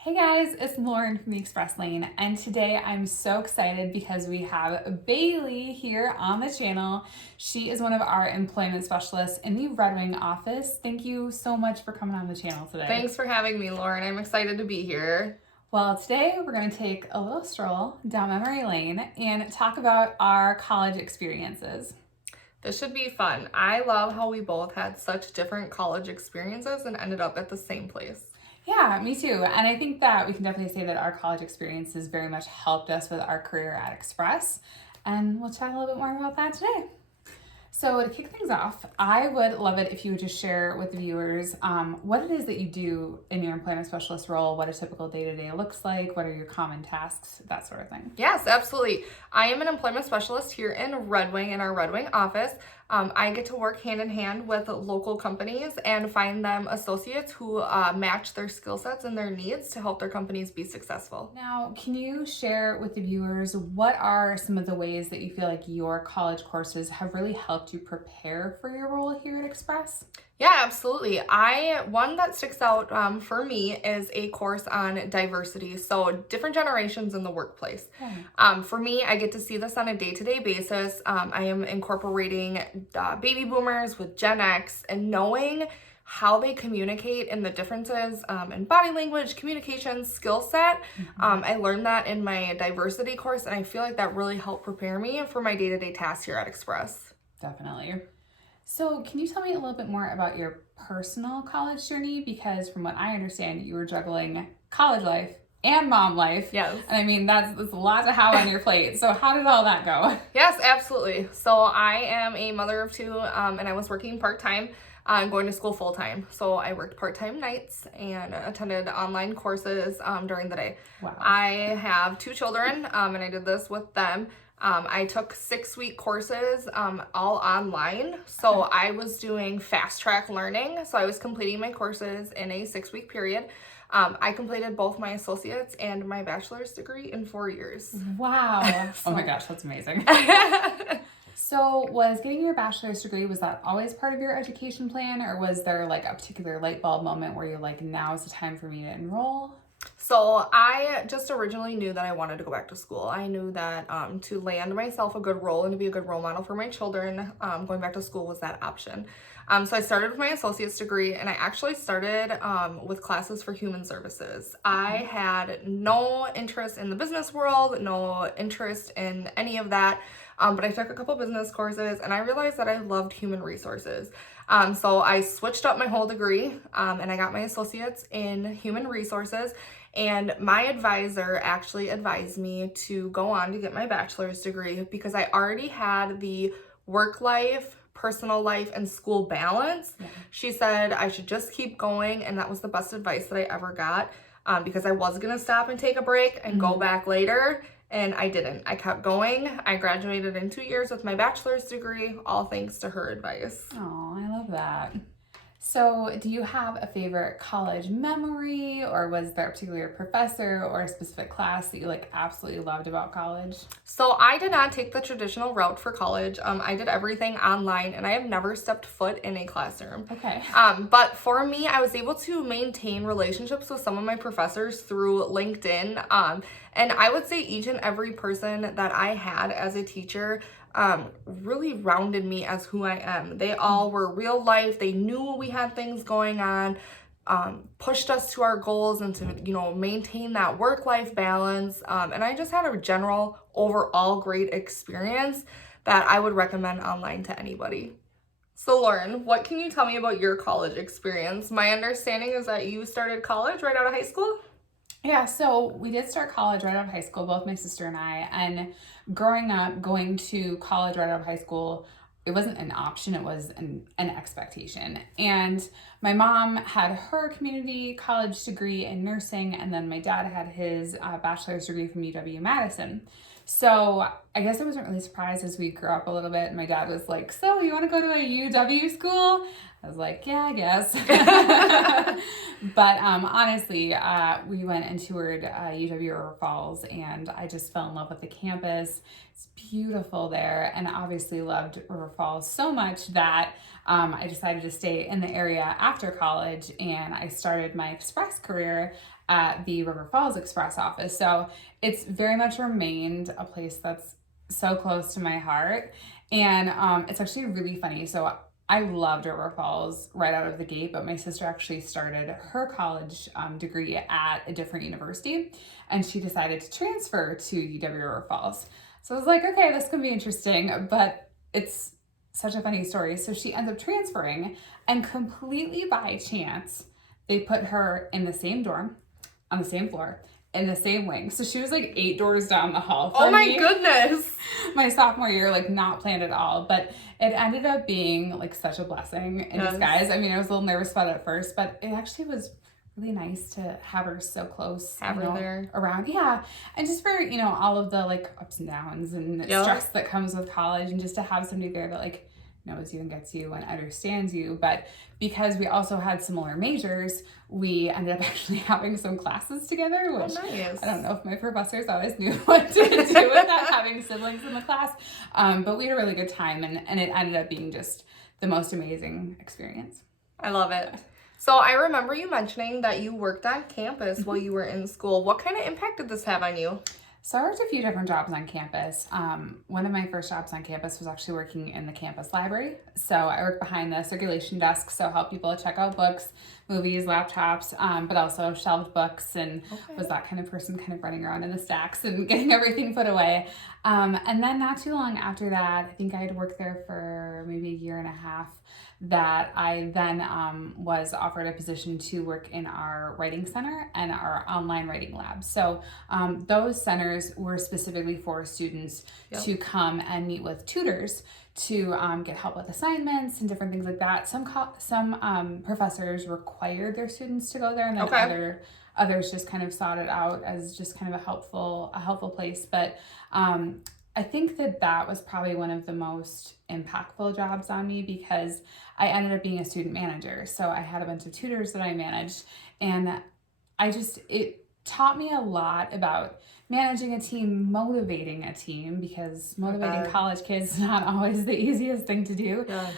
Hey guys, it's Lauren from the Express Lane, and today I'm so excited because we have Bailey here on the channel. She is one of our employment specialists in the Red Wing office. Thank you so much for coming on the channel today. Thanks for having me, Lauren. I'm excited to be here. Well, today we're going to take a little stroll down memory lane and talk about our college experiences. This should be fun. I love how we both had such different college experiences and ended up at the same place. Yeah, me too. And I think that we can definitely say that our college experiences very much helped us with our career at Express. And we'll chat a little bit more about that today. So to kick things off, I would love it if you would just share with the viewers what it is that you do in your employment specialist role, what a typical day-to-day looks like, what are your common tasks, that sort of thing. Yes, absolutely. I am an employment specialist here in Red Wing, in our Red Wing office. I get to work hand in hand with local companies and find them associates who match their skill sets and their needs to help their companies be successful. Now, can you share with the viewers what are some of the ways that you feel like your college courses have really helped you prepare for your role here at Express? Yeah, absolutely. One that sticks out for me is a course on diversity, so different generations in the workplace. For me, I get to see this on a day-to-day basis. I am incorporating baby boomers with Gen X and knowing how they communicate and the differences in body language, communication, skill set. I learned that in my diversity course, and I feel like that really helped prepare me for my day-to-day tasks here at Express. Definitely. So can you tell me a little bit more about your personal college journey? Because from what I understand, you were juggling college life and mom life. Yes. And I mean, that's a lot to have on your plate. So how did all that go? Yes, absolutely. So I am a mother of two, and I was working part-time and going to school full-time. So I worked part-time nights and attended online courses during the day. Wow. I have two children, and I did this with them. I took 6-week courses, all online. So I was doing fast track learning. So I was completing my courses in a 6-week period. I completed both my associates and my bachelor's degree in 4 years. Wow. Oh my gosh, that's amazing. So was getting your bachelor's degree, was that always part of your education plan, or was there like a particular light bulb moment where you're like, now is the time for me to enroll? So I just originally knew that I wanted to go back to school. I knew that to land myself a good role and to be a good role model for my children, going back to school was that option. So I started with my associate's degree, and I actually started with classes for human services. I had no interest in the business world, no interest in any of that, but I took a couple business courses, and I realized that I loved human resources. So I switched up my whole degree, and I got my associates in human resources. And my advisor actually advised me to go on to get my bachelor's degree because I already had the work life, personal life, and school balance. Yeah. She said I should just keep going, and that was the best advice that I ever got because I was gonna stop and take a break and go back later, and I didn't. I kept going. I graduated in 2 years with my bachelor's degree, all thanks to her advice. Oh, I love that. So do you have a favorite college memory, or was there a particular professor or a specific class that you like absolutely loved about college? So I did not take the traditional route for college. I did everything online, and I have never stepped foot in a classroom. Okay. But for me, I was able to maintain relationships with some of my professors through LinkedIn. And I would say each and every person that I had as a teacher really rounded me as who I am. They all were real life. They knew we had things going on, pushed us to our goals and to, maintain that work-life balance. And I just had a general overall great experience that I would recommend online to anybody. So Lauren, what can you tell me about your college experience? My understanding is that you started college right out of high school? Yeah, so we did start college right out of high school, both my sister and I. And growing up, going to college right out of high school, it wasn't an option, it was an expectation. And my mom had her community college degree in nursing, and then my dad had his bachelor's degree from UW-Madison. So I guess I wasn't really surprised as we grew up a little bit. My dad was like, so you want to go to a UW school? I was like, yeah, I guess. But honestly, we went and toured UW River Falls, and I just fell in love with the campus. It's beautiful there, and obviously loved River Falls so much that I decided to stay in the area after college, and I started my Express career at the River Falls Express office. So it's very much remained a place that's so close to my heart. And it's actually really funny. So I loved River Falls right out of the gate, but my sister actually started her college degree at a different university, and she decided to transfer to UW River Falls. So I was like, okay, this can be interesting, but it's such a funny story. So she ends up transferring, and completely by chance, they put her in the same dorm, on the same floor, in the same wing. So she was like 8 doors down the hall from Oh my me. goodness. My sophomore year, like not planned at all, but it ended up being like such a blessing in disguise. I mean, I was a little nervous about it at first, but it actually was really nice to have her so close, Have her there around. Yeah. And just for, all of the like ups and downs and stress that comes with college, and just to have somebody there that like knows you and gets you and understands you. But because we also had similar majors, we ended up actually having some classes together, which nice. I don't know if my professors always knew what to do with that, having siblings in the class. But we had a really good time, and it ended up being just the most amazing experience. I love it. So I remember you mentioning that you worked on campus while you were in school. What kind of impact did this have on you? So I worked a few different jobs on campus. One of my first jobs on campus was actually working in the campus library. So I worked behind the circulation desk, so help people check out books, movies, laptops, but also shelved books, and was that kind of person kind of running around in the stacks and getting everything put away. And then not too long after that, I think I had worked there for maybe a year and a half, that I then was offered a position to work in our writing center and our online writing lab. So those centers were specifically for students to come and meet with tutors to get help with assignments and different things like that. Some professors required their students to go there, and then others just kind of sought it out as just kind of a helpful place. But I think that was probably one of the most impactful jobs on me, because I ended up being a student manager. So I had a bunch of tutors that I managed, and it taught me a lot about managing a team, motivating a team, because motivating college kids is not always the easiest thing to do. Yes.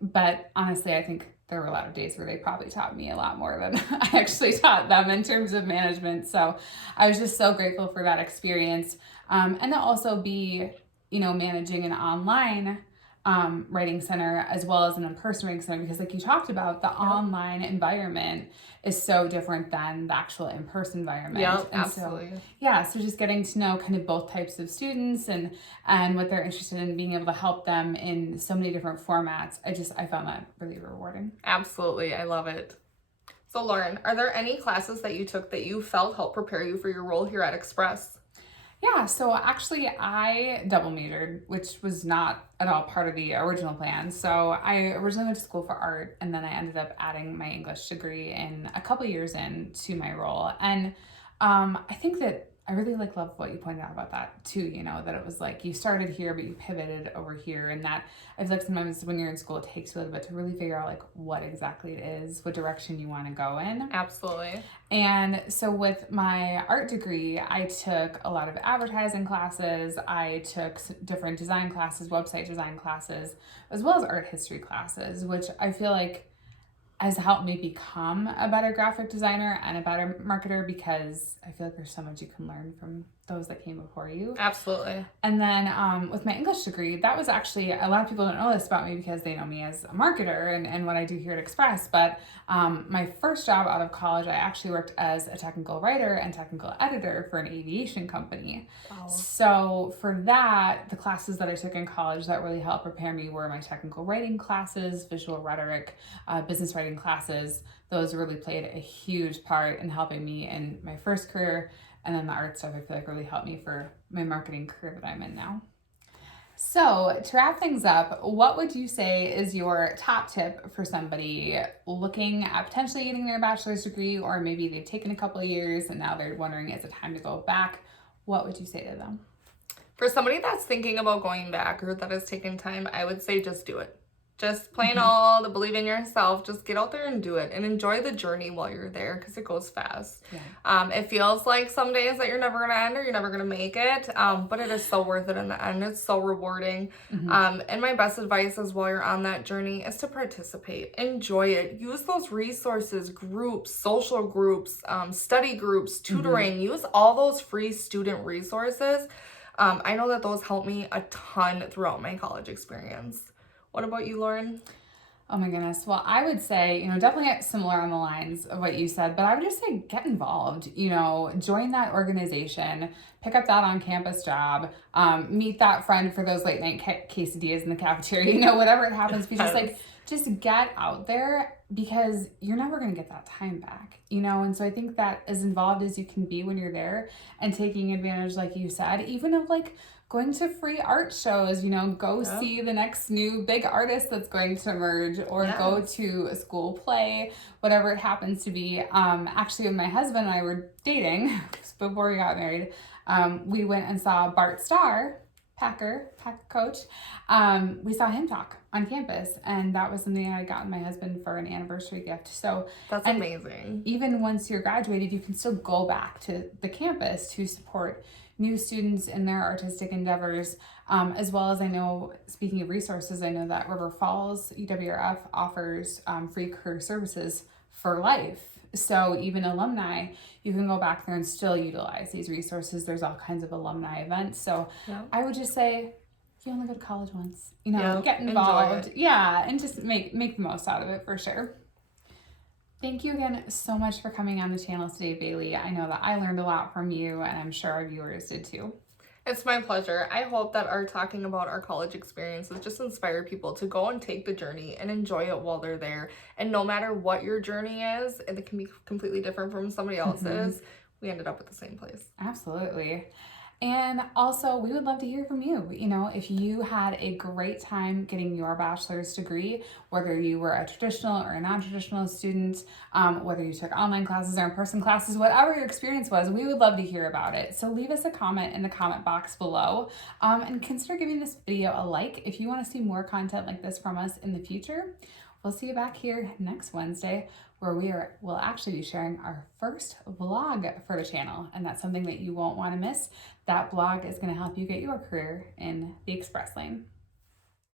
But honestly, I think there were a lot of days where they probably taught me a lot more than I actually taught them in terms of management. So I was just so grateful for that experience. And to also be, managing an online writing center as well as an in-person writing center, because like you talked about, the online environment is so different than the actual in-person environment. Yep, and absolutely. So just getting to know kind of both types of students and what they're interested in, being able to help them in so many different formats. I found that really rewarding. Absolutely. I love it. So Lauren, are there any classes that you took that you felt helped prepare you for your role here at Express? Yeah, so actually I double majored, which was not at all part of the original plan. So I originally went to school for art, and then I ended up adding my English degree in a couple years into my role. And I think that I really love what you pointed out about that too, that it was like you started here, but you pivoted over here. And that I feel like sometimes when you're in school, it takes you a little bit to really figure out like what exactly it is, what direction you want to go in. Absolutely. And so with my art degree, I took a lot of advertising classes. I took different design classes, website design classes, as well as art history classes, which I feel like has helped me become a better graphic designer and a better marketer, because I feel like there's so much you can learn from those that came before you. Absolutely. And then with my English degree, that was actually, a lot of people don't know this about me because they know me as a marketer and what I do here at Express. But my first job out of college, I actually worked as a technical writer and technical editor for an aviation company. Wow. So for that, the classes that I took in college that really helped prepare me were my technical writing classes, visual rhetoric, business writing classes. Those really played a huge part in helping me in my first career. And then the art stuff, I feel like really helped me for my marketing career that I'm in now. So to wrap things up, what would you say is your top tip for somebody looking at potentially getting their bachelor's degree, or maybe they've taken a couple of years and now they're wondering, is it time to go back? What would you say to them? For somebody that's thinking about going back or that has taken time, I would say just do it. Just plain old, believe in yourself. Just get out there and do it and enjoy the journey while you're there because it goes fast. Yeah. It feels like some days that you're never going to end or you're never going to make it, but it is so worth it in the end. It's so rewarding. And my best advice is while you're on that journey is to participate. Enjoy it. Use those resources, groups, social groups, study groups, tutoring. Use all those free student resources. I know that those helped me a ton throughout my college experience. What about you, Lauren? Oh my goodness. Well, I would say, definitely similar on the lines of what you said, but I would just say get involved, join that organization, pick up that on campus job, meet that friend for those late night quesadillas in the cafeteria, whatever it happens, be just get out there because you're never going to get that time back, and so I think that as involved as you can be when you're there and taking advantage, like you said, even of like going to free art shows, go see the next new big artist that's going to emerge or go to a school play, whatever it happens to be. Actually, when my husband and I were dating before we got married, we went and saw Bart Starr, Packer coach. We saw him talk on campus, and that was something I got my husband for an anniversary gift. So that's amazing. Even once you're graduated, you can still go back to the campus to support new students in their artistic endeavors, as well as I know, speaking of resources, I know that River Falls UWRF offers free career services for life. So even alumni, you can go back there and still utilize these resources. There's all kinds of alumni events. So I would just say, you only go to college once, get involved. Yeah, and just make the most out of it for sure. Thank you again so much for coming on the channel today, Bailey. I know that I learned a lot from you, and I'm sure our viewers did too. It's my pleasure. I hope that our talking about our college experiences just inspire people to go and take the journey and enjoy it while they're there. And no matter what your journey is, and it can be completely different from somebody else's, we ended up at the same place. Absolutely. And also, we would love to hear from you. If you had a great time getting your bachelor's degree, whether you were a traditional or a non-traditional student, whether you took online classes or in-person classes, whatever your experience was, we would love to hear about it. So leave us a comment in the comment box below, and consider giving this video a like if you want to see more content like this from us in the future. We'll see you back here next Wednesday where we'll actually be sharing our first vlog for the channel, and that's something that you won't want to miss. That vlog is going to help you get your career in the express lane.